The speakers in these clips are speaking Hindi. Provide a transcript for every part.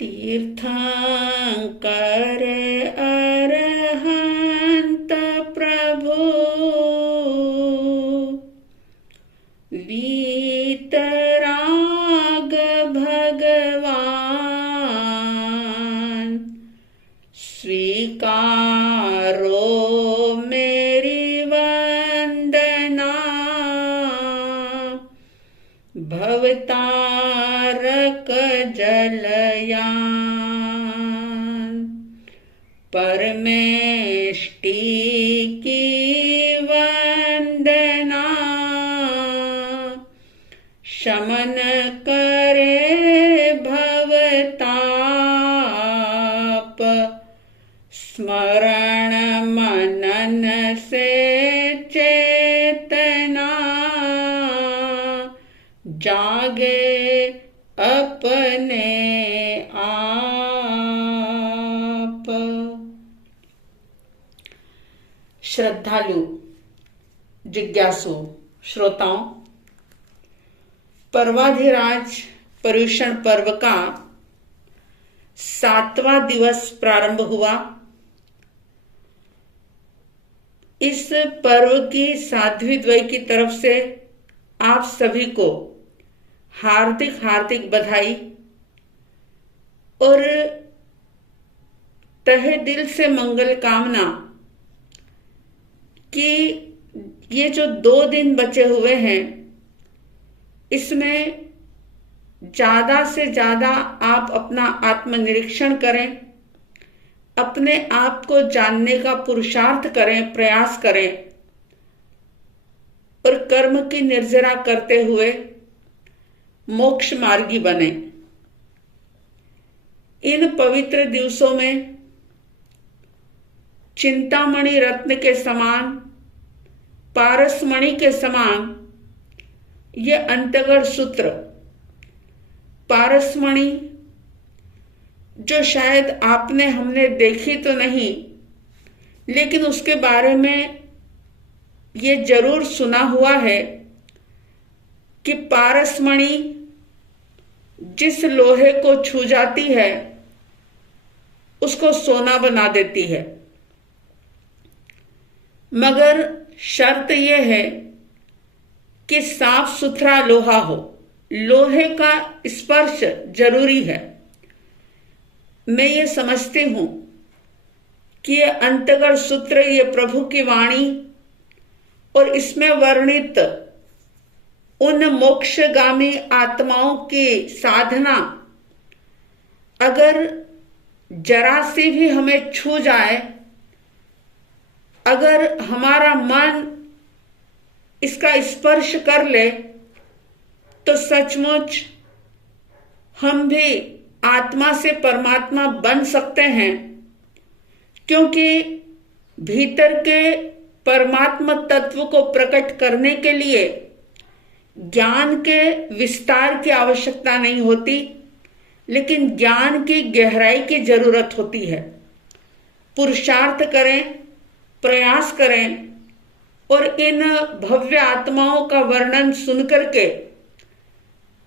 तीर्थंकर अरहंत प्रभु वीतराग भगवान स्वीकारो मेरी वंदना भवतारक जलयान परमेष्टि की वंदना शमन करे भवताप स्मरण मनन से चेतना जागे अपने आप। श्रद्धालु जिज्ञासु श्रोताओं, पर्वाधिराज पर्युषण पर्व का 7वां दिवस प्रारंभ हुआ। इस पर्व की साध्वी द्वय की तरफ से आप सभी को हार्दिक हार्दिक बधाई और तहे दिल से मंगल कामना कि ये जो 2 दिन बचे हुए हैं इसमें ज्यादा से ज्यादा आप अपना आत्मनिरीक्षण करें, अपने आप को जानने का पुरुषार्थ करें, प्रयास करें और कर्म की निर्जरा करते हुए मोक्ष मार्गी बने। इन पवित्र दिवसों में चिंतामणि रत्न के समान, पारसमणि के समान ये अंतगढ़ सूत्र पारसमणि जो शायद आपने हमने देखी तो नहीं, लेकिन उसके बारे में ये जरूर सुना हुआ है कि पारसमणि जिस लोहे को छू जाती है उसको सोना बना देती है, मगर शर्त यह है कि साफ सुथरा लोहा हो, लोहे का स्पर्श जरूरी है। मैं ये समझती हूं कि ये अंतगढ़ सूत्र, ये प्रभु की वाणी और इसमें वर्णित उन मोक्षगामी आत्माओं की साधना अगर जरा सी भी हमें छू जाए, अगर हमारा मन इसका स्पर्श कर ले तो सचमुच हम भी आत्मा से परमात्मा बन सकते हैं, क्योंकि भीतर के परमात्मा तत्व को प्रकट करने के लिए ज्ञान के विस्तार की आवश्यकता नहीं होती, लेकिन ज्ञान की गहराई की जरूरत होती है। पुरुषार्थ करें, प्रयास करें और इन भव्य आत्माओं का वर्णन सुनकर के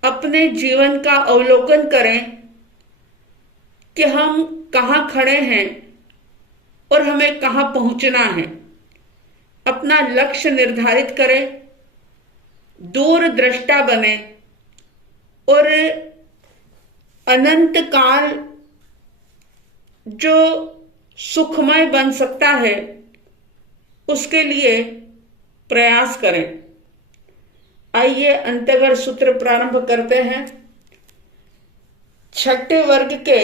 अपने जीवन का अवलोकन करें कि हम कहाँ खड़े हैं और हमें कहाँ पहुंचना है। अपना लक्ष्य निर्धारित करें, दूरदृष्टा बने और अनंत काल जो सुखमय बन सकता है उसके लिए प्रयास करें। आइए अंतगढ़ सूत्र प्रारंभ करते हैं। 6ठे वर्ग के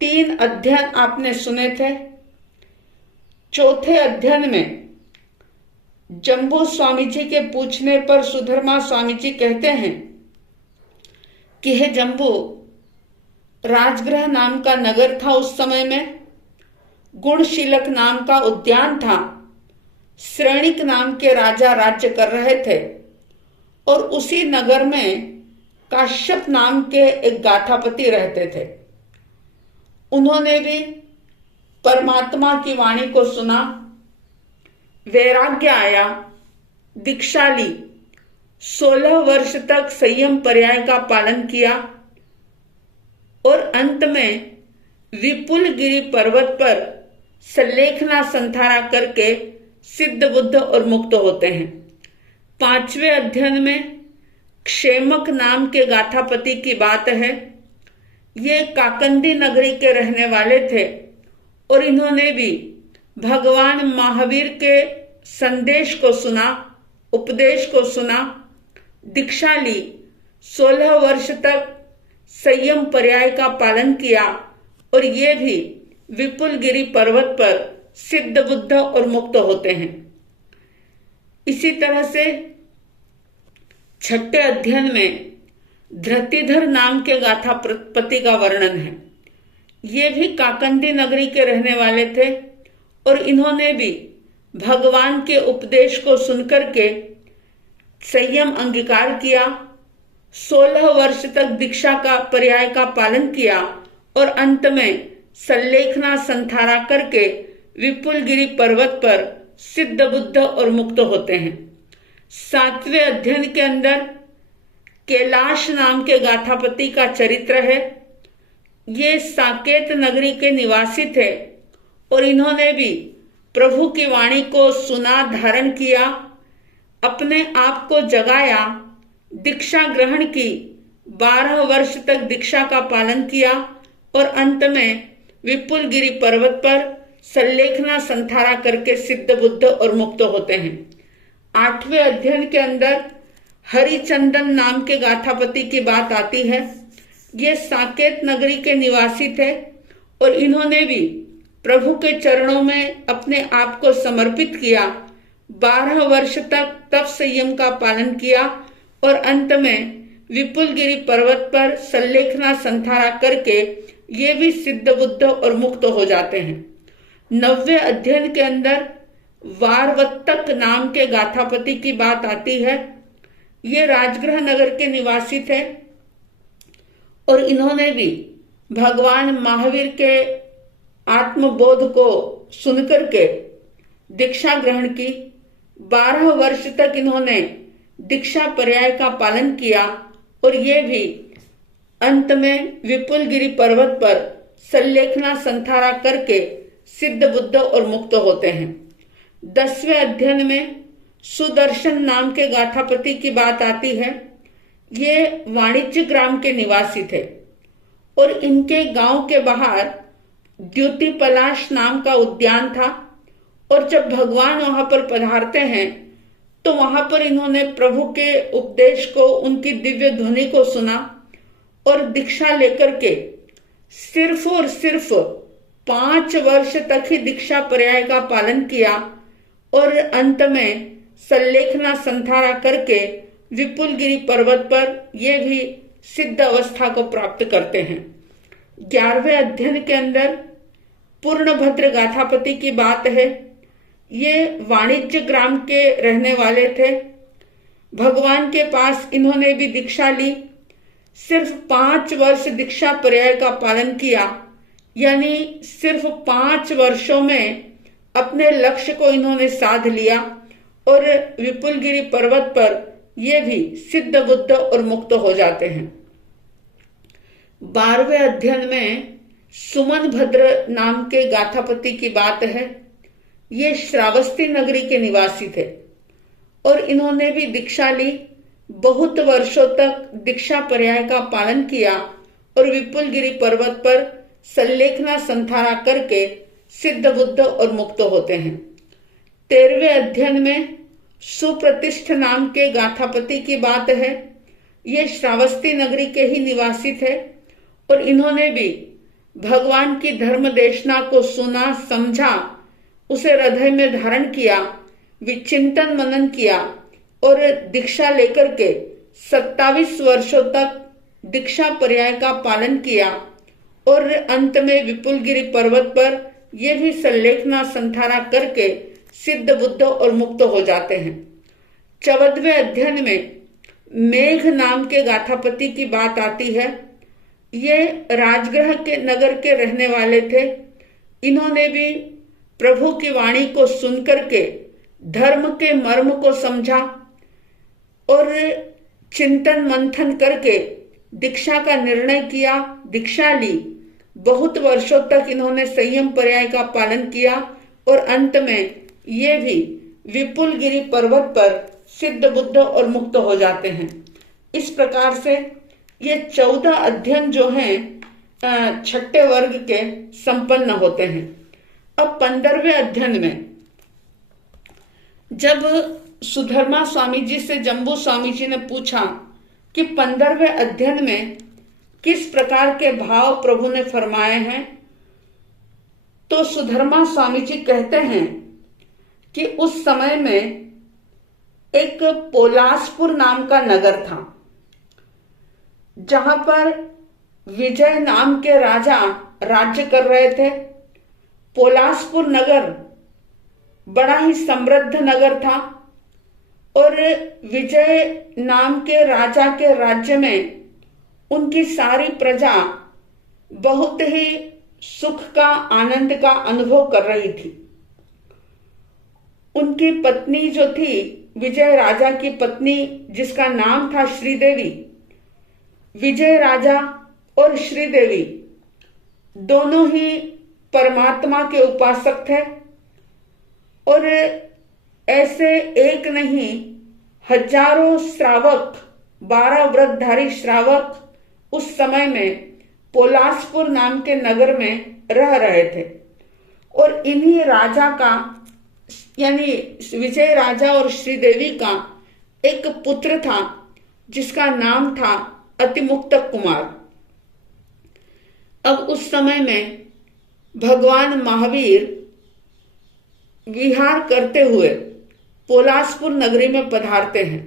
3 अध्ययन आपने सुने थे। 4थे अध्ययन में जम्बू स्वामी जी के पूछने पर सुधर्मा स्वामी जी कहते हैं कि हे जम्बू, राजगृह नाम का नगर था उस समय में, गुणशीलक नाम का उद्यान था, श्रेणिक नाम के राजा राज्य कर रहे थे और उसी नगर में काश्यप नाम के एक गाथापति रहते थे। उन्होंने भी परमात्मा की वाणी को सुना, वैराग्य आया, दीक्षा ली, 16 वर्ष तक संयम पर्याय का पालन किया और अंत में विपुलगिरी पर्वत पर सल्लेखना संथारा करके सिद्ध बुद्ध और मुक्त होते हैं। 5वें अध्ययन में क्षेमक नाम के गाथापति की बात है। ये काकंदी नगरी के रहने वाले थे और इन्होंने भी भगवान महावीर के संदेश को सुना, उपदेश को सुना, दीक्षा ली, 16 वर्ष तक संयम पर्याय का पालन किया और ये भी विपुलगिरी पर्वत पर सिद्ध बुद्ध और मुक्त होते हैं। इसी तरह से 6ठे अध्ययन में धृतिधर नाम के गाथापति का वर्णन है। ये भी काकंदी नगरी के रहने वाले थे और इन्होंने भी भगवान के उपदेश को सुनकर के संयम अंगीकार किया, 16 वर्ष तक दीक्षा का पर्याय का पालन किया और अंत में सल्लेखना संथारा करके विपुलगिरी पर्वत पर सिद्ध बुद्ध और मुक्त होते हैं। 7वें अध्ययन के अंदर कैलाश नाम के गाथापति का चरित्र है। ये साकेत नगरी के निवासी थे और इन्होंने भी प्रभु की वाणी को सुना, धारण किया, अपने आप को जगाया, दीक्षा ग्रहण की, 12 वर्ष तक दीक्षा का पालन किया और अंत में विपुलगिरी पर्वत पर सल्लेखना संथारा करके सिद्ध बुद्ध और मुक्त होते हैं। 8वें अध्ययन के अंदर हरिचंदन नाम के गाथापति की बात आती है। ये साकेत नगरी के निवासी थे और इन्होंने भी प्रभु के चरणों में अपने आप को समर्पित किया, 12 वर्ष तक तप संयम का पालन किया और अंत में विपुलगिरी पर्वत पर सल्लेखना संथारा करके ये भी सिद्ध बुद्ध और मुक्त हो जाते हैं। 9वें अध्ययन के अंदर वारवत्तक नाम के गाथापति की बात आती है। ये राजगृह नगर के निवासी थे और इन्होंने भी भगवान महावीर के आत्मबोध को सुनकर के दीक्षा ग्रहण की, 12 वर्ष तक इन्होंने दीक्षा पर्याय का पालन किया और ये भी अंत में विपुलगिरी पर्वत पर सल्लेखना संथारा करके सिद्ध बुद्ध और मुक्त होते हैं। 10वें अध्ययन में सुदर्शन नाम के गाथापति की बात आती है। ये वाणिज्य ग्राम के निवासी थे और इनके गांव के बाहर द्युति पलाश नाम का उद्यान था और जब भगवान वहां पर पधारते हैं तो वहां पर इन्होंने प्रभु के उपदेश को, उनकी दिव्य ध्वनि को सुना और दीक्षा लेकर के सिर्फ और सिर्फ 5 वर्ष तक ही दीक्षा पर्याय का पालन किया और अंत में सल्लेखना संथारा करके विपुलगिरी पर्वत पर ये भी सिद्ध अवस्था को प्राप्त करते हैं। 11वें अध्ययन के अंदर पूर्णभद्र गाथापति की बात है। ये वाणिज्य ग्राम के रहने वाले थे। भगवान के पास इन्होंने भी दीक्षा ली, सिर्फ 5 वर्ष दीक्षा पर्याय का पालन किया, यानी सिर्फ 5 वर्षों में अपने लक्ष्य को इन्होंने साध लिया और विपुलगिरी पर्वत पर ये भी सिद्ध बुद्ध और मुक्त हो जाते हैं। 12वें अध्ययन में सुमन भद्र नाम के गाथापति की बात है। ये श्रावस्ती नगरी के निवासी थे और इन्होंने भी दीक्षा ली, बहुत वर्षों तक दीक्षा पर्याय का पालन किया और विपुलगिरी पर्वत पर सल्लेखना संथारा करके सिद्ध बुद्ध और मुक्त होते हैं। 13वें अध्ययन में सुप्रतिष्ठ नाम के गाथापति की बात है। ये श्रावस्ती नगरी के ही निवासी थे और इन्होंने भी भगवान की धर्म देशना को सुना, समझा, उसे हृदय में धारण किया, विचिंतन मनन किया और दीक्षा लेकर के 27 वर्षों तक दीक्षा पर्याय का पालन किया और अंत में विपुलगिरी पर्वत पर ये भी सल्लेखना संथारा करके सिद्ध बुद्ध और मुक्त हो जाते हैं। 14वें अध्ययन में मेघ नाम के गाथापति की बात आती है। ये राजगृह के नगर के रहने वाले थे। इन्होंने भी प्रभु की वाणी को सुनकर के धर्म के मर्म को समझा और चिंतन मंथन करके दीक्षा का निर्णय किया, दीक्षा ली। बहुत वर्षों तक इन्होंने संयम पर्याय का पालन किया और अंत में ये भी विपुलगिरी पर्वत पर सिद्ध, बुद्ध और मुक्त हो जाते हैं। इस प्रकार से ये 14 अध्ययन जो हैं छठे वर्ग के संपन्न होते हैं। अब 15वें अध्ययन में जब सुधर्मा स्वामी जी से जम्बू स्वामी जी ने पूछा कि 15वें अध्ययन में किस प्रकार के भाव प्रभु ने फरमाए हैं, तो सुधर्मा स्वामी जी कहते हैं कि उस समय में एक पोलासपुर नाम का नगर था, जहां पर विजय नाम के राजा राज्य कर रहे थे। पोलासपुर नगर बड़ा ही समृद्ध नगर था और विजय नाम के राजा के राज्य में उनकी सारी प्रजा बहुत ही सुख का, आनंद का अनुभव कर रही थी। उनकी पत्नी जो थी, विजय राजा की पत्नी, जिसका नाम था श्रीदेवी, विजय राजा और श्रीदेवी दोनों ही परमात्मा के उपासक थे और ऐसे एक नहीं, हजारों श्रावक, 12 व्रतधारी श्रावक उस समय में पोलासपुर नाम के नगर में रह रहे थे। और इन्हीं राजा का, यानी विजय राजा और श्रीदेवी का एक पुत्र था जिसका नाम था अतिमुक्तक कुमार। अब उस समय में भगवान महावीर विहार करते हुए पोलासपुर नगरी में पधारते हैं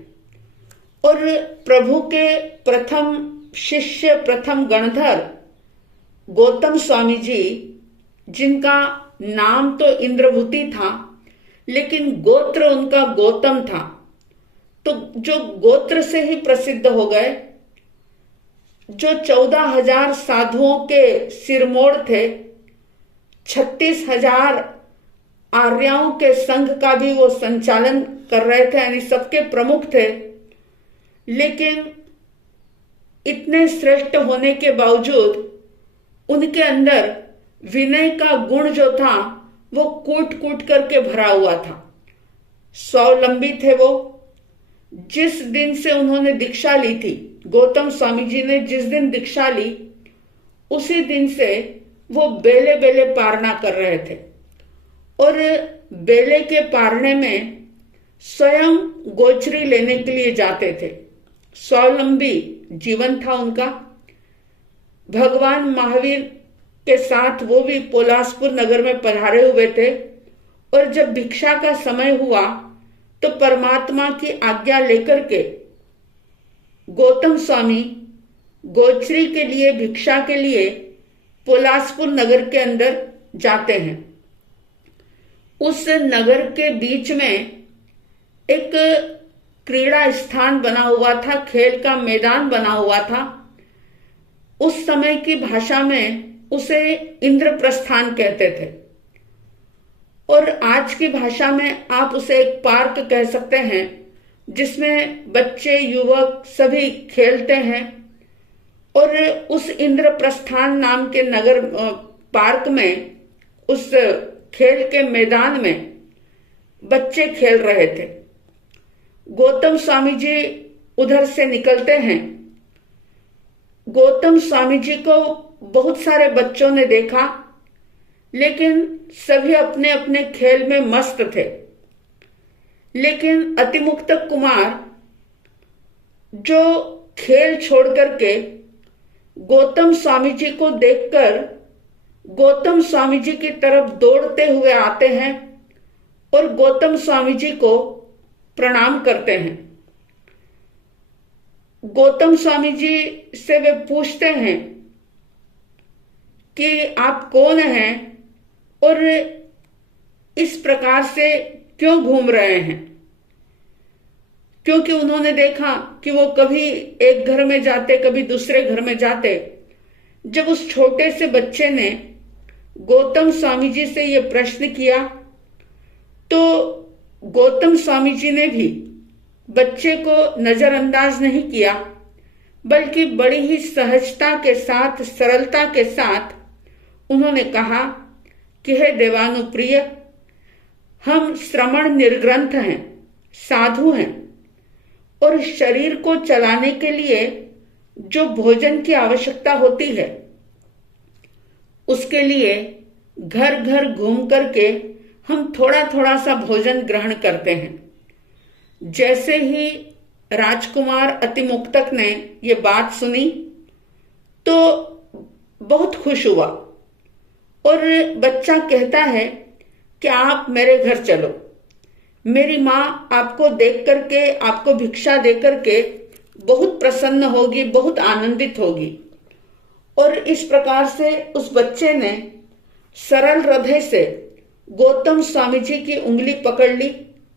और प्रभु के प्रथम शिष्य, प्रथम गणधर गौतम स्वामी जी, जिनका नाम तो इंद्रभूति था लेकिन गोत्र उनका गौतम था, तो जो गोत्र से ही प्रसिद्ध हो गए, जो 14,000 साधुओं के सिरमोड़ थे, 36,000 आर्याओं के संघ का भी वो संचालन कर रहे थे, यानी सबके प्रमुख थे। लेकिन इतने श्रेष्ठ होने के बावजूद उनके अंदर विनय का गुण जो था वो कूट कूट करके भरा हुआ था। स्वावलंबी थे वो। जिस दिन से उन्होंने दीक्षा ली थी, गौतम स्वामी जी ने जिस दिन दीक्षा ली, उसी दिन से वो बेले बेले पारना कर रहे थे और बेले के पारने में स्वयं गोचरी लेने के लिए जाते थे। स्वावलंबी जीवन था उनका। भगवान महावीर के साथ वो भी पोलासपुर नगर में पधारे हुए थे और जब भिक्षा का समय हुआ तो परमात्मा की आज्ञा लेकर के गौतम स्वामी गोचरी के लिए, भिक्षा के लिए पोलासपुर नगर के अंदर जाते हैं। उस नगर के बीच में एक क्रीड़ा स्थान बना हुआ था, खेल का मैदान बना हुआ था। उस समय की भाषा में उसे इंद्रप्रस्थान कहते थे और आज की भाषा में आप उसे एक पार्क कह सकते हैं, जिसमें बच्चे, युवक सभी खेलते हैं। और उस इंद्रप्रस्थान नाम के नगर पार्क में, उस खेल के मैदान में बच्चे खेल रहे थे। गौतम स्वामी जी उधर से निकलते हैं। गौतम स्वामी जी को बहुत सारे बच्चों ने देखा, लेकिन सभी अपने अपने खेल में मस्त थे। लेकिन अतिमुक्तक कुमार, जो खेल छोड़ करके गौतम स्वामी जी को देखकर गौतम स्वामी जी की तरफ दौड़ते हुए आते हैं और गौतम स्वामी जी को प्रणाम करते हैं। गौतम स्वामी जी से वे पूछते हैं कि आप कौन हैं और इस प्रकार से क्यों घूम रहे हैं, क्योंकि उन्होंने देखा कि वो कभी एक घर में जाते, कभी दूसरे घर में जाते। जब उस छोटे से बच्चे ने गौतम स्वामी जी से ये प्रश्न किया तो गौतम स्वामी जी ने भी बच्चे को नजरअंदाज नहीं किया, बल्कि बड़ी ही सहजता के साथ, सरलता के साथ उन्होंने कहा कि हे देवानुप्रिय, हम श्रमण निर्ग्रंथ हैं, साधु हैं, और शरीर को चलाने के लिए जो भोजन की आवश्यकता होती है उसके लिए घर घर घूम करके हम थोड़ा थोड़ा सा भोजन ग्रहण करते हैं। जैसे ही राजकुमार अतिमुक्तक ने ये बात सुनी तो बहुत खुश हुआ और बच्चा कहता है कि आप मेरे घर चलो, मेरी माँ आपको देख करके, आपको भिक्षा दे करके बहुत प्रसन्न होगी, बहुत आनंदित होगी। और इस प्रकार से उस बच्चे ने सरल हृदय से गौतम स्वामी जी की उंगली पकड़ ली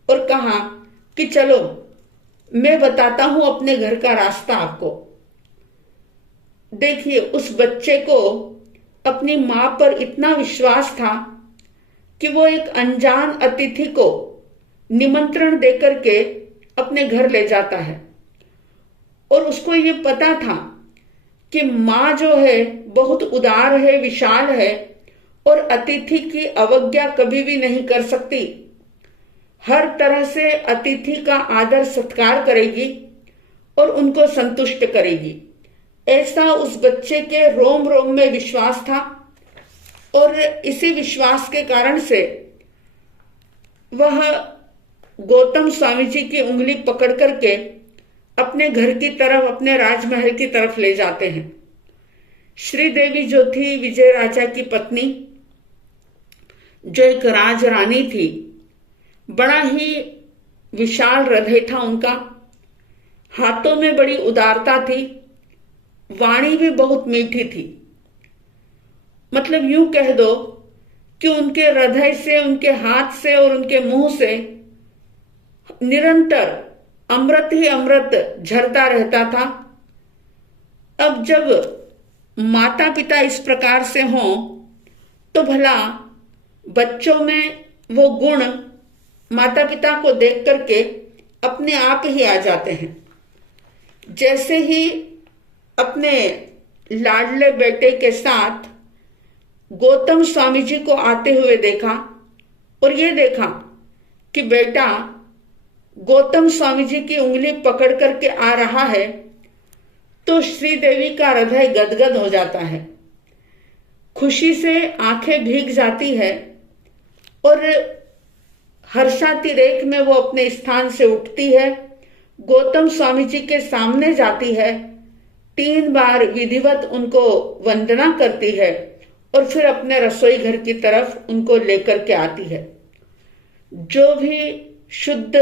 और कहा कि चलो मैं बताता हूं अपने घर का रास्ता आपको। देखिए, उस बच्चे को अपनी मां पर इतना विश्वास था कि वो एक अनजान अतिथि को निमंत्रण देकर के अपने घर ले जाता है और उसको ये पता था कि मां जो है बहुत उदार है, विशाल है और अतिथि की अवज्ञा कभी भी नहीं कर सकती। हर तरह से अतिथि का आदर सत्कार करेगी और उनको संतुष्ट करेगी। ऐसा उस बच्चे के रोम रोम में विश्वास था और इसी विश्वास के कारण से वह गौतम स्वामी जी की उंगली पकड़ करके अपने घर की तरफ, अपने राजमहल की तरफ ले जाते हैं। श्रीदेवी जो थी विजय राजा की पत्नी, जो एक राजरानी थी, बड़ा ही विशाल हृदय था उनका, हाथों में बड़ी उदारता थी, वाणी भी बहुत मीठी थी। मतलब यूं कह दो कि उनके हृदय से, उनके हाथ से और उनके मुंह से निरंतर अमृत ही अमृत झरता रहता था। अब जब माता पिता इस प्रकार से हों तो भला बच्चों में वो गुण माता पिता को देख करके अपने आप ही आ जाते हैं। जैसे ही अपने लाडले बेटे के साथ गौतम स्वामी जी को आते हुए देखा और ये देखा कि बेटा गौतम स्वामी जी की उंगली पकड़ करके आ रहा है, तो श्रीदेवी का हृदय गदगद हो जाता है, खुशी से आंखें भीग जाती है और हर्षातिरेक में वो अपने स्थान से उठती है, गौतम स्वामी जी के सामने जाती है, 3 बार विधिवत उनको वंदना करती है और फिर अपने रसोई घर की तरफ उनको लेकर के आती है। जो भी शुद्ध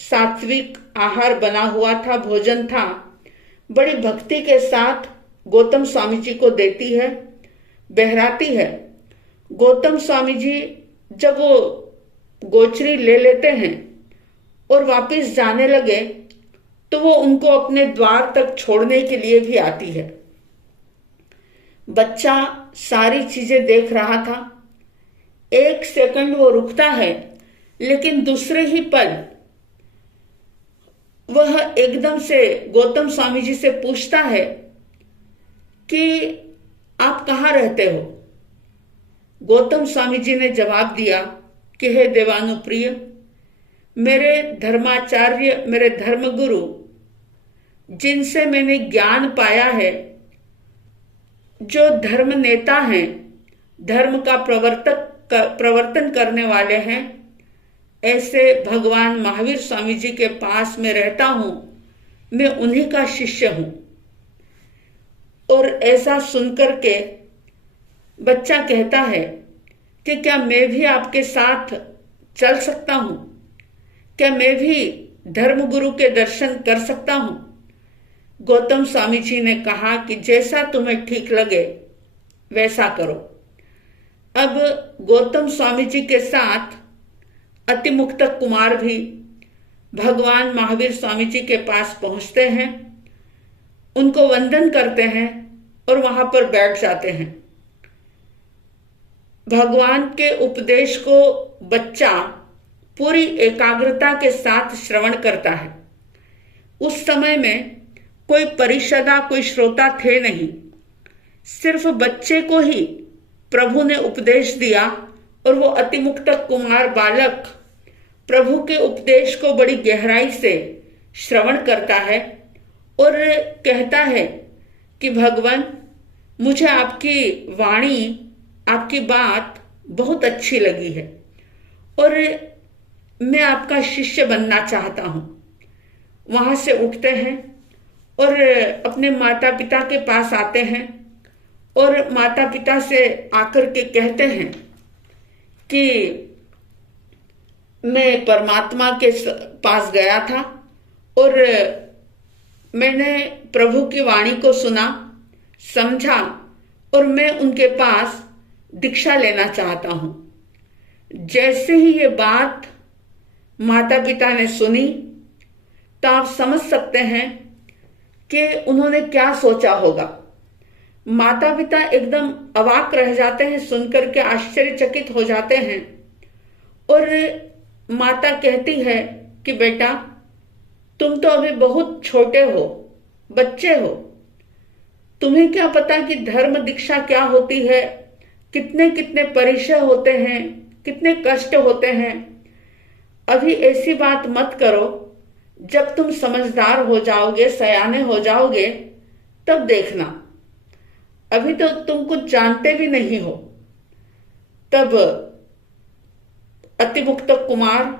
सात्विक आहार बना हुआ था, भोजन था, बड़ी भक्ति के साथ गौतम स्वामी जी को देती है, बहराती है। गौतम स्वामी जी जब वो गोचरी ले लेते हैं और वापस जाने लगे तो वो उनको अपने द्वार तक छोड़ने के लिए भी आती है। बच्चा सारी चीजें देख रहा था। 1 सेकंड वो रुकता है, लेकिन दूसरे ही पल वह एकदम से गौतम स्वामी जी से पूछता है कि आप कहाँ रहते हो। गौतम स्वामी जी ने जवाब दिया कि हे देवानुप्रिय, मेरे धर्माचार्य, मेरे धर्मगुरु, जिनसे मैंने ज्ञान पाया है, जो धर्म नेता हैं, धर्म का प्रवर्तन करने वाले हैं, ऐसे भगवान महावीर स्वामी जी के पास में रहता हूं, मैं उन्हीं का शिष्य हूं। और ऐसा सुनकर के बच्चा कहता है कि क्या मैं भी आपके साथ चल सकता हूं, क्या मैं भी धर्मगुरु के दर्शन कर सकता हूं। गौतम स्वामी जी ने कहा कि जैसा तुम्हें ठीक लगे वैसा करो। अब गौतम स्वामी जी के साथ अतिमुक्तक कुमार भी भगवान महावीर स्वामी जी के पास पहुंचते हैं, उनको वंदन करते हैं और वहां पर बैठ जाते हैं। भगवान के उपदेश को बच्चा पूरी एकाग्रता के साथ श्रवण करता है। उस समय में कोई परिषदा, कोई श्रोता थे नहीं। सिर्फ बच्चे को ही प्रभु ने उपदेश दिया और वो अतिमुक्तक कुमार बालक प्रभु के उपदेश को बड़ी गहराई से श्रवण करता है और कहता है कि भगवान, मुझे आपकी वाणी, आपकी बात बहुत अच्छी लगी है और मैं आपका शिष्य बनना चाहता हूं। वहां से उठते हैं और अपने माता पिता के पास आते हैं और माता पिता से आकर के कहते हैं कि मैं परमात्मा के पास गया था और मैंने प्रभु की वाणी को सुना, समझा और मैं उनके पास दीक्षा लेना चाहता हूं। जैसे ही ये बात माता पिता ने सुनी तो आप समझ सकते हैं कि उन्होंने क्या सोचा होगा। माता पिता एकदम अवाक रह जाते हैं, सुनकर के आश्चर्यचकित हो जाते हैं और माता कहती है कि बेटा, तुम तो अभी बहुत छोटे हो, बच्चे हो, तुम्हें क्या पता कि धर्म दीक्षा क्या होती है, कितने कितने परिचय होते हैं, कितने कष्ट होते हैं। अभी ऐसी बात मत करो, जब तुम समझदार हो जाओगे, सयाने हो जाओगे, तब देखना, अभी तो तुम कुछ जानते भी नहीं हो। तब अतिमुक्तक कुमार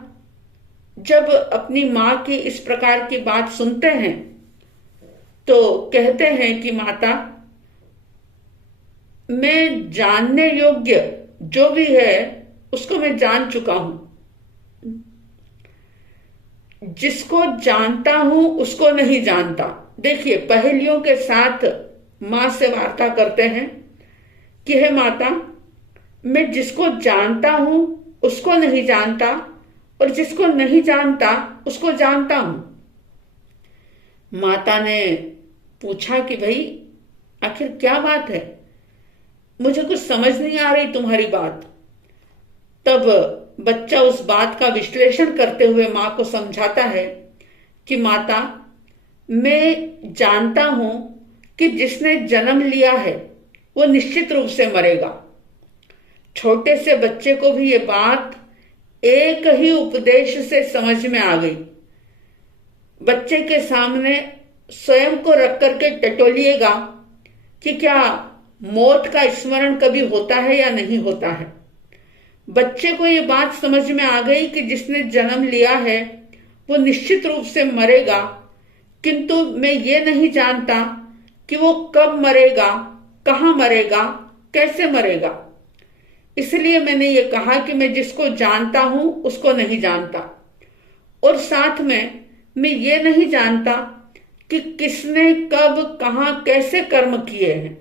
जब अपनी मां की इस प्रकार की बात सुनते हैं तो कहते हैं कि माता, मैं जानने योग्य जो भी है उसको मैं जान चुका हूं। जिसको जानता हूं उसको नहीं जानता। देखिए, पहेलियों के साथ मां से वार्ता करते हैं कि हे माता, मैं जिसको जानता हूं उसको नहीं जानता और जिसको नहीं जानता उसको जानता हूं। माता ने पूछा कि भाई, आखिर क्या बात है, मुझे कुछ समझ नहीं आ रही तुम्हारी बात। तब बच्चा उस बात का विश्लेषण करते हुए मां को समझाता है कि माता, मैं जानता हूं कि जिसने जन्म लिया है वो निश्चित रूप से मरेगा। छोटे से बच्चे को भी ये बात एक ही उपदेश से समझ में आ गई। बच्चे के सामने स्वयं को रख करके टटोलिएगा कि क्या मौत का स्मरण कभी होता है या नहीं होता है। बच्चे को ये बात समझ में आ गई कि जिसने जन्म लिया है वो निश्चित रूप से मरेगा, किंतु मैं ये नहीं जानता कि वो कब मरेगा, कहां मरेगा, कैसे मरेगा। इसलिए मैंने ये कहा कि मैं जिसको जानता हूं उसको नहीं जानता, और साथ में मैं ये नहीं जानता कि किसने कब, कहां, कैसे कर्म किए हैं,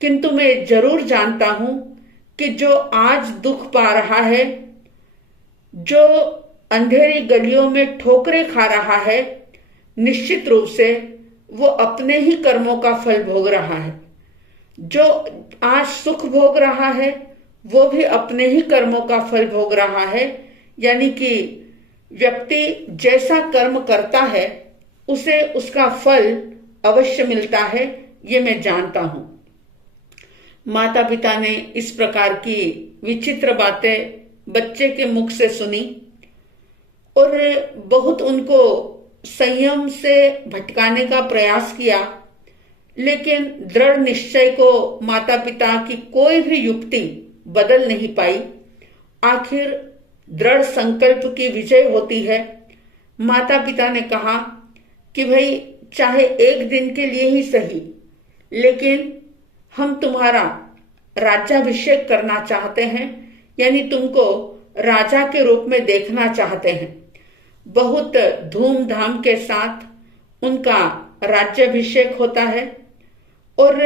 किंतु मैं जरूर जानता हूं कि जो आज दुख पा रहा है, जो अंधेरी गलियों में ठोकरें खा रहा है, निश्चित रूप से वो अपने ही कर्मों का फल भोग रहा है। जो आज सुख भोग रहा है वो भी अपने ही कर्मों का फल भोग रहा है। यानी कि व्यक्ति जैसा कर्म करता है उसे उसका फल अवश्य मिलता है, ये मैं जानता हूं। माता पिता ने इस प्रकार की विचित्र बातें बच्चे के मुख से सुनी और बहुत उनको संयम से भटकाने का प्रयास किया, लेकिन दृढ़ निश्चय को माता पिता की कोई भी युक्ति बदल नहीं पाई। आखिर दृढ़ संकल्प की विजय होती है। माता पिता ने कहा कि भाई, चाहे एक दिन के लिए ही सही, लेकिन हम तुम्हारा राज्याभिषेक करना चाहते हैं, यानी तुमको राजा के रूप में देखना चाहते हैं। बहुत धूमधाम के साथ उनका राज्याभिषेक होता है और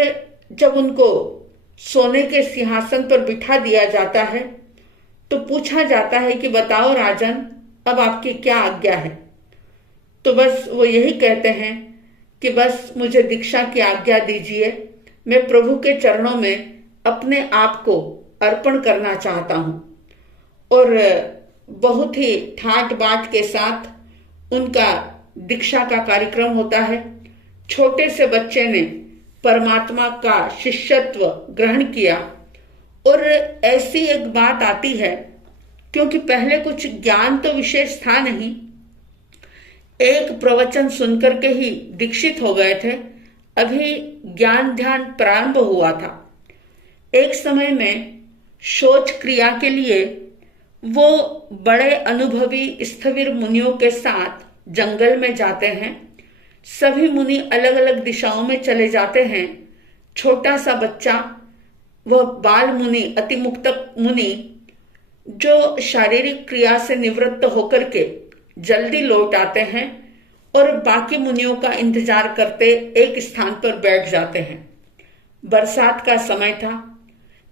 जब उनको सोने के सिंहासन पर बिठा दिया जाता है तो पूछा जाता है कि बताओ राजन, अब आपकी क्या आज्ञा है। तो बस वो यही कहते हैं कि बस मुझे दीक्षा की आज्ञा दीजिए, मैं प्रभु के चरणों में अपने आप को अर्पण करना चाहता हूं। और बहुत ही ठाट बाट के साथ उनका दीक्षा का कार्यक्रम होता है। छोटे से बच्चे ने परमात्मा का शिष्यत्व ग्रहण किया। और ऐसी एक बात आती है, क्योंकि पहले कुछ ज्ञान तो विशेष था नहीं, एक प्रवचन सुनकर के ही दीक्षित हो गए थे, अभी ज्ञान ध्यान प्रारंभ हुआ था। एक समय में शौच क्रिया के लिए वो बड़े अनुभवी स्थविर मुनियों के साथ जंगल में जाते हैं। सभी मुनि अलग अलग दिशाओं में चले जाते हैं। छोटा सा बच्चा, वह बाल मुनि, अति मुक्त मुनि, जो शारीरिक क्रिया से निवृत्त होकर के जल्दी लौट आते हैं और बाकी मुनियों का इंतजार करते एक स्थान पर बैठ जाते हैं। बरसात का समय था,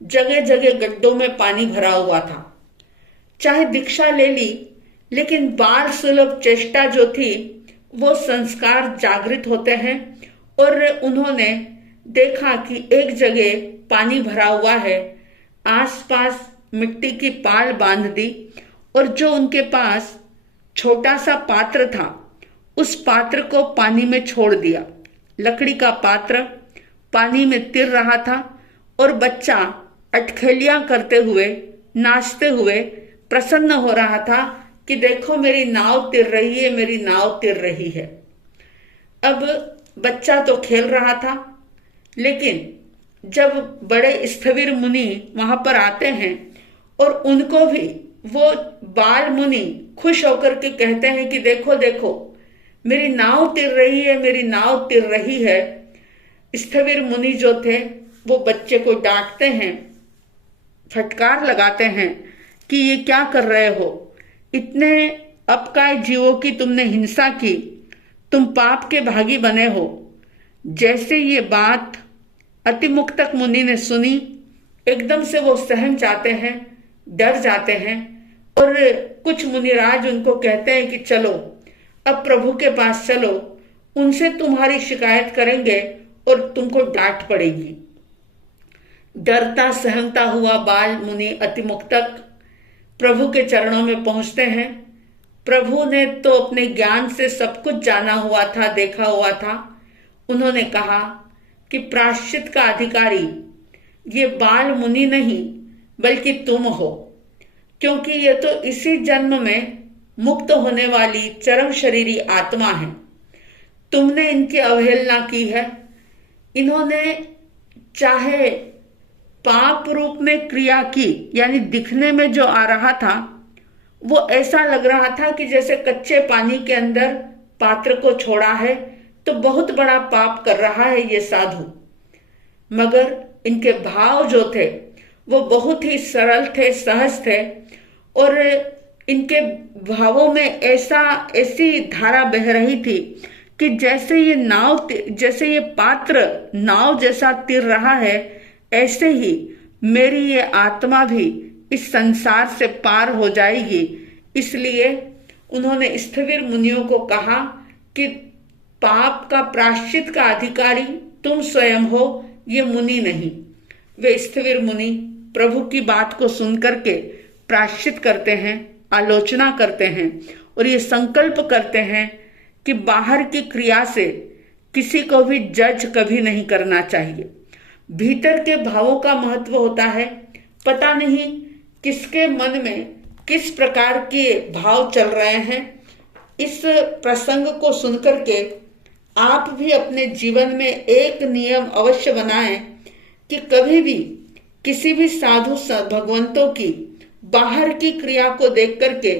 जगह जगह गड्ढों में पानी भरा हुआ था। चाहे दीक्षा ले ली, लेकिन बाल सुलभ चेष्टा जो थी वो संस्कार जागृत होते हैं। और उन्होंने देखा कि एक जगह पानी भरा हुआ है, आसपास मिट्टी की पाल बांध दी और जो उनके पास छोटा सा पात्र था उस पात्र को पानी में छोड़ दिया। लकड़ी का पात्र पानी में तिर रहा था और बच्चा अटखेलियां करते हुए, नाचते हुए प्रसन्न हो रहा था कि देखो मेरी नाव तिर रही है, मेरी नाव तिर रही है। अब बच्चा तो खेल रहा था, लेकिन जब बड़े स्थविर मुनि वहां पर आते हैं और उनको भी वो बाल मुनि खुश होकर के कहते हैं कि देखो देखो मेरी नाव तिर रही है, मेरी नाव तिर रही है। स्थविर मुनि जो थे वो बच्चे को डांटते हैं, फटकार लगाते हैं कि ये क्या कर रहे हो, इतने अपकाय जीवों की तुमने हिंसा की, तुम पाप के भागी बने हो। जैसे ये बात अतिमुक्तक मुनि ने सुनी, एकदम से वो सहम जाते हैं, डर जाते हैं और कुछ मुनिराज उनको कहते हैं कि चलो अब प्रभु के पास चलो, उनसे तुम्हारी शिकायत करेंगे और तुमको डांट पड़ेगी। डरता सहमता हुआ बाल मुनि अतिमुक्तक प्रभु के चरणों में पहुंचते हैं। प्रभु ने तो अपने ज्ञान से सब कुछ जाना हुआ था, देखा हुआ था। उन्होंने कहा कि प्रायश्चित का अधिकारी ये बाल मुनि नहीं बल्कि तुम हो, क्योंकि ये तो इसी जन्म में मुक्त होने वाली चरम शरीरी आत्मा है। तुमने इनकी अवहेलना की है। इन्होंने चाहे पाप रूप में क्रिया की, यानी दिखने में जो आ रहा था वो ऐसा लग रहा था कि जैसे कच्चे पानी के अंदर पात्र को छोड़ा है तो बहुत बड़ा पाप कर रहा है ये साधु। मगर इनके भाव जो थे वो बहुत ही सरल थे, सहज थे और इनके भावों में ऐसी धारा बह रही थी कि जैसे ये पात्र नाव जैसा तिर रहा है, ऐसे ही मेरी ये आत्मा भी इस संसार से पार हो जाएगी। इसलिए उन्होंने स्थविर मुनियों को कहा कि पाप का प्रायश्चित का अधिकारी तुम स्वयं हो, ये मुनि नहीं। वे स्थविर मुनि प्रभु की बात को सुनकर के प्रायश्चित करते हैं, आलोचना करते हैं और ये संकल्प करते हैं कि बाहर की क्रिया से किसी को भी जज कभी नहीं करना चाहिए। भीतर के भावों का महत्व होता है। पता नहीं किसके मन में किस प्रकार के भाव चल रहे हैं। इस प्रसंग को सुनकर के आप भी अपने जीवन में एक नियम अवश्य बनाएं कि कभी भी किसी भी साधु भगवंतों की बाहर की क्रिया को देख करके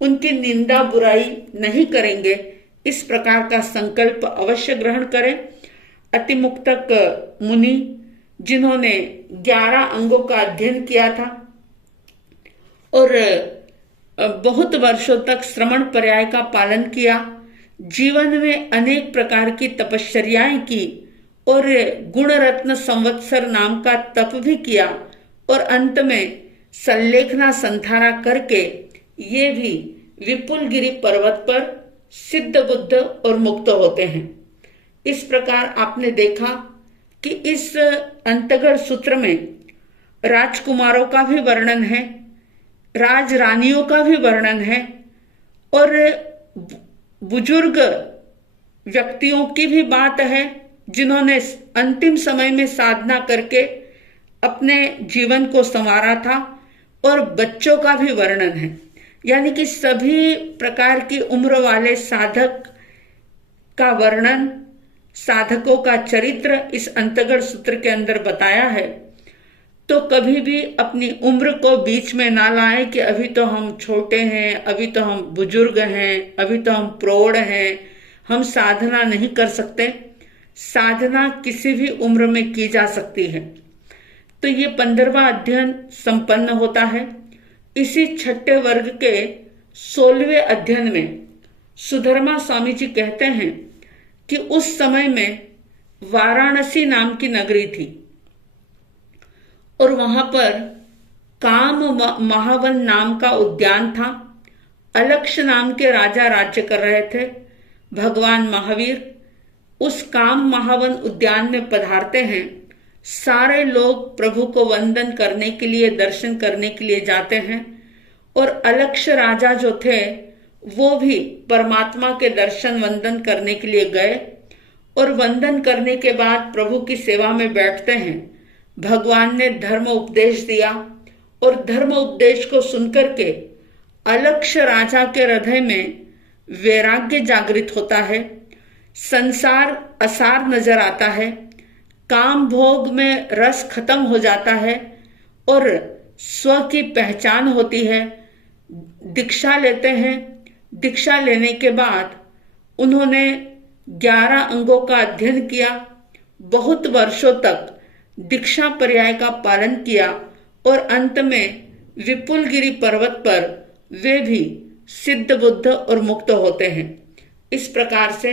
उनकी निंदा बुराई नहीं करेंगे। इस प्रकार का संकल्प अवश्य ग्रहण करें। अतिमुक्तक मुनि जिन्होंने 11 अंगों का अध्ययन किया था और बहुत वर्षों तक श्रवण पर्याय का पालन किया, जीवन में अनेक प्रकार की तपश्चर्याएं की और गुण रत्न संवत्सर नाम का तप भी किया और अंत में संलेखना संधारा करके ये भी विपुलगिरी पर्वत पर सिद्ध बुद्ध और मुक्त होते हैं। इस प्रकार आपने देखा कि इस अंतगढ़ सूत्र में राजकुमारों का भी वर्णन है, राजरानियों का भी वर्णन है और बुजुर्ग व्यक्तियों की भी बात है जिन्होंने अंतिम समय में साधना करके अपने जीवन को संवारा था, और बच्चों का भी वर्णन है। यानी कि सभी प्रकार की उम्र वाले साधक का वर्णन, साधकों का चरित्र इस अंतगढ़ सूत्र के अंदर बताया है। तो कभी भी अपनी उम्र को बीच में ना लाएं कि अभी तो हम छोटे हैं, अभी तो हम बुजुर्ग हैं, अभी तो हम प्रौढ़ हैं, हम साधना नहीं कर सकते। साधना किसी भी उम्र में की जा सकती है। तो ये 15वां अध्ययन संपन्न होता है। इसी छठे वर्ग के 16वें अध्ययन में सुधर्मा स्वामी जी कहते हैं कि उस समय में वाराणसी नाम की नगरी थी और वहां पर काम महावन नाम का उद्यान था। अलक्ष नाम के राजा राज्य कर रहे थे। भगवान महावीर उस काम महावन उद्यान में पधारते हैं। सारे लोग प्रभु को वंदन करने के लिए, दर्शन करने के लिए जाते हैं, और अलक्ष राजा जो थे वो भी परमात्मा के दर्शन वंदन करने के लिए गए, और वंदन करने के बाद प्रभु की सेवा में बैठते हैं। भगवान ने धर्म उपदेश दिया, और धर्म उपदेश को सुनकर के अलक्ष राजा के हृदय में वैराग्य जागृत होता है। संसार असार नजर आता है, काम भोग में रस खत्म हो जाता है, और स्व की पहचान होती है। दीक्षा लेते हैं। दीक्षा लेने के बाद उन्होंने 11 अंगों का अध्ययन किया। बहुत वर्षों तक दीक्षा पर्याय का पालन किया, और अंत में विपुलगिरी पर्वत पर वे भी सिद्ध बुद्ध और मुक्त होते हैं। इस प्रकार से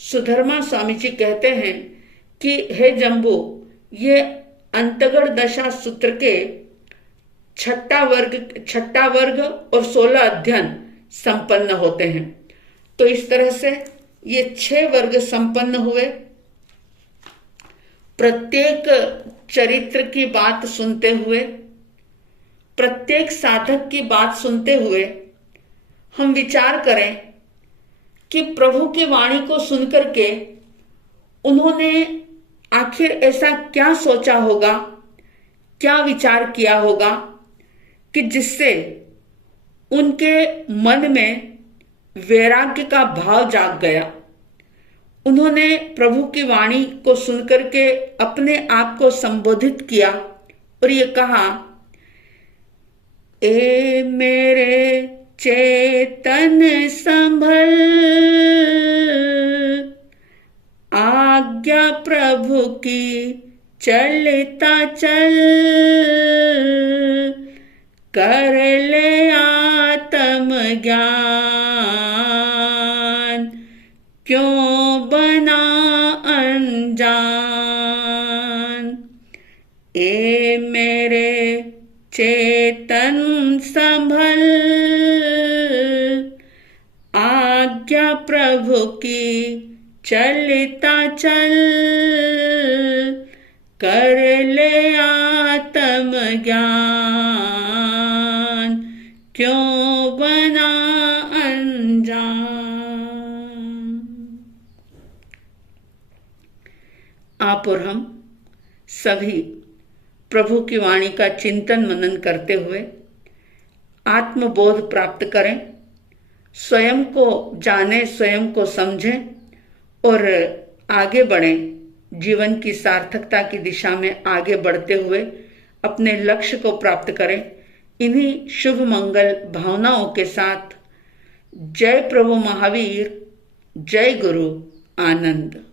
सुधर्मा स्वामी जी कहते हैं कि हे जम्बू, ये अंतगढ़ दशा सूत्र के छठा वर्ग और 16 अध्ययन संपन्न होते हैं। तो इस तरह से ये 6 वर्ग संपन्न हुए। प्रत्येक चरित्र की बात सुनते हुए, प्रत्येक साधक की बात सुनते हुए हम विचार करें कि प्रभु की वाणी को सुनकर के उन्होंने आखिर ऐसा क्या सोचा होगा, क्या विचार किया होगा कि जिससे उनके मन में वैराग्य का भाव जाग गया। उन्होंने प्रभु की वाणी को सुनकर के अपने आप को संबोधित किया और ये कहा, ए मेरे चेतन संभल, आज्ञा प्रभु की चलता चल, कर ले आत्म ज्ञान, क्यों बना अनजान। ए मेरे चेतन संभल, आज्ञा प्रभु की चलता चल, कर ले आत्म ज्ञान, क्यों बना अनजान। आप और हम सभी प्रभु की वाणी का चिंतन मनन करते हुए आत्मबोध प्राप्त करें, स्वयं को जानें, स्वयं को समझें और आगे बढ़ें। जीवन की सार्थकता की दिशा में आगे बढ़ते हुए अपने लक्ष्य को प्राप्त करें। इन्हीं शुभ मंगल भावनाओं के साथ जय प्रभु महावीर, जय गुरु आनंद।